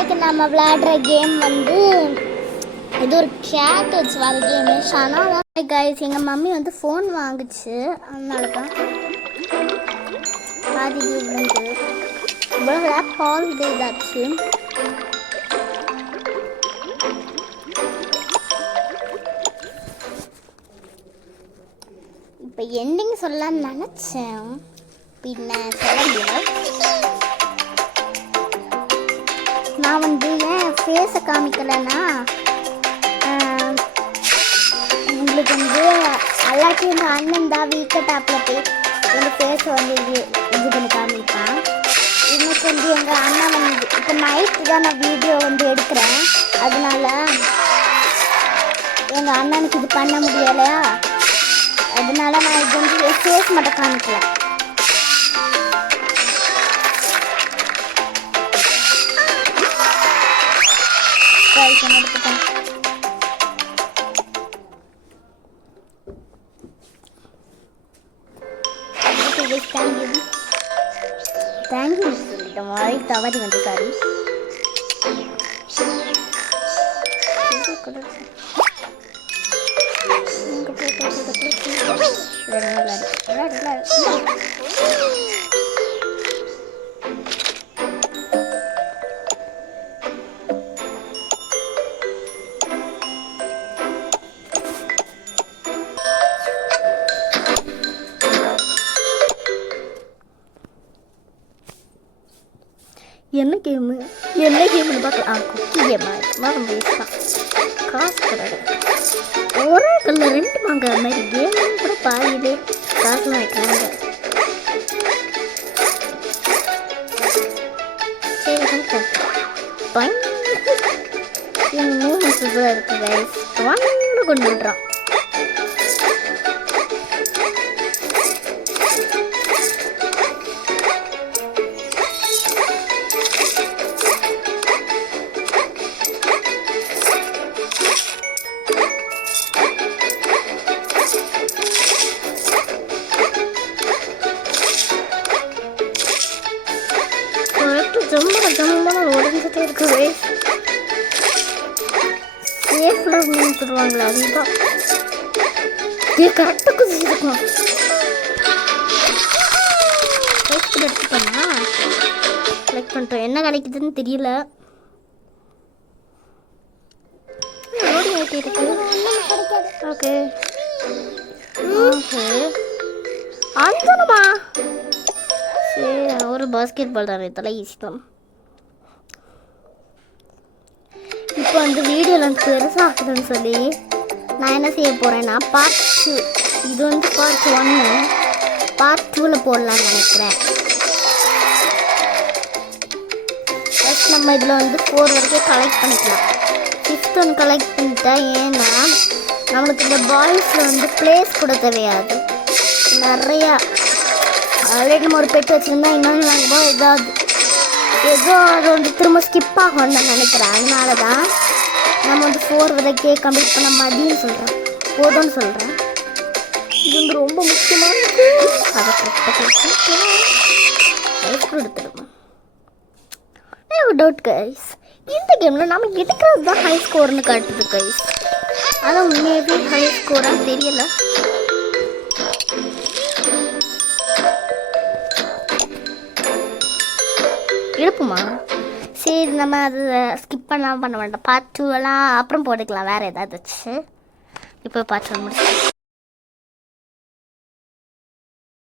இன்னைக்கு நம்ம விளையாடுற கேம் வந்து இது ஒரு கேட் வச்சு வர கேமு. ஷனா கைஸ் எங்கள் மம்மி வந்து ஃபோன் வாங்குச்சு, அதனால தான் பாதி வந்து இவ்வளோ பால் இதாச்சு. இப்போ எண்டிங் சொல்லலான்னு நினச்சேன், பின்ன சொல்ல முடியல. நான் வந்து ஏன் ஃபேஸை காமிக்கலைன்னா உங்களுக்கு வந்து எல்லாத்தையும் எங்கள் அண்ணன் தான் வீக்கை டாப்பில் போய் எங்கள் ஃபேஸை வந்து இது பண்ணி காமிப்பான். இன்னைக்கு வந்து எங்கள் அண்ணன் வந்து இப்போ நைட்டு தான் நான் வீடியோ வந்து எடுக்கிறேன், அதனால எங்கள் அண்ணனுக்கு இது பண்ண முடியலையா, அதனால நான் இது வந்து என் ஃபேஸ் மட்டும் காமிக்கல. எடுத்துட்டேன். தேங்க்யூ சொல்லிட்டேன், வாய் தவறி வந்து சாரி. என்ன கேம்னு பார்க்கலாம். குக்கி கேமா வரும் பேசலாம். காசு கிடையாது, ஒரே கல்ல ரெண்டு வாங்க மாதிரி கேம் கூட பாதியிலே காசு வாங்கிக்கிறாங்க. சரி என் மூணு சூப்பராக இருக்கு கைஸ், கொண்டு விட்றான். ஜம்முன்னு உடஞ்சிட்டே இருக்குவே. சேஃப்ல தருவாங்களா, அதுதான் கரெக்டாக குதிச்சிருக்கோம். எடுத்துக்கோமா செலக்ட் பண்ணிட்டோம், என்ன கிடைக்குதுன்னு தெரியல. ஓடி ஓட்டி இருக்கு. ஓகே ஓகே அஞ்சனமா சரி, ஒரு பாஸ்கெட் பால் தான், இதெல்லாம் ஈஸி தான். இப்போ வந்து வீடியோவில் வந்து பெருசாகுதுன்னு சொல்லி நான் என்ன செய்ய போகிறேன்னா பார்ட் 2, இது வந்து பார்ட் 1, பார்ட் 2ல் போடலான்னு நினைக்கிறேன். ஃபஸ்ட் நம்ம இதில் வந்து 4 வரைக்கும் கலெக்ட் பண்ணிக்கலாம். 5th ஒன்று கலெக்ட் பண்ணிட்டா, ஏன்னா நம்மளுக்கு இந்த பாய்ஸில் வந்து பிளேஸ் கூட தெரியாது. நிறையா ஆல்ரெடி நம்ம ஒரு பெட்டு வச்சுருந்தா இன்னொன்று நாங்கள் ஏதோ அது வந்து திரும்ப ஸ்கிப் ஆகும்னு நான் நினைக்கிறேன். அதனால தான் நம்ம வந்து 4 வரைக்கே கம்ப்ளீட் பண்ண மதின்னு சொல்கிறேன், போதும்னு சொல்கிறேன். இது வந்து ரொம்ப முக்கியமானது, அதை கரெக்டாக கொடுத்துருவோம். டவுட் கைஸ், இந்த கேமில் நம்ம எடுக்கிறது தான் ஹை ஸ்கோர்னு காட்டுது கைஸ், அதான் மேபி ஹை ஸ்கோராக தெரியலை. எடுப்போமா? சரி, நம்ம அது ஸ்கிப் பண்ண வேண்டாம். பார்ட் 2 எல்லாம் அப்புறம் போட்டுக்கலாம், வேறு ஏதாவது வச்சு. இப்போ பார்ட் 1 முடிச்சு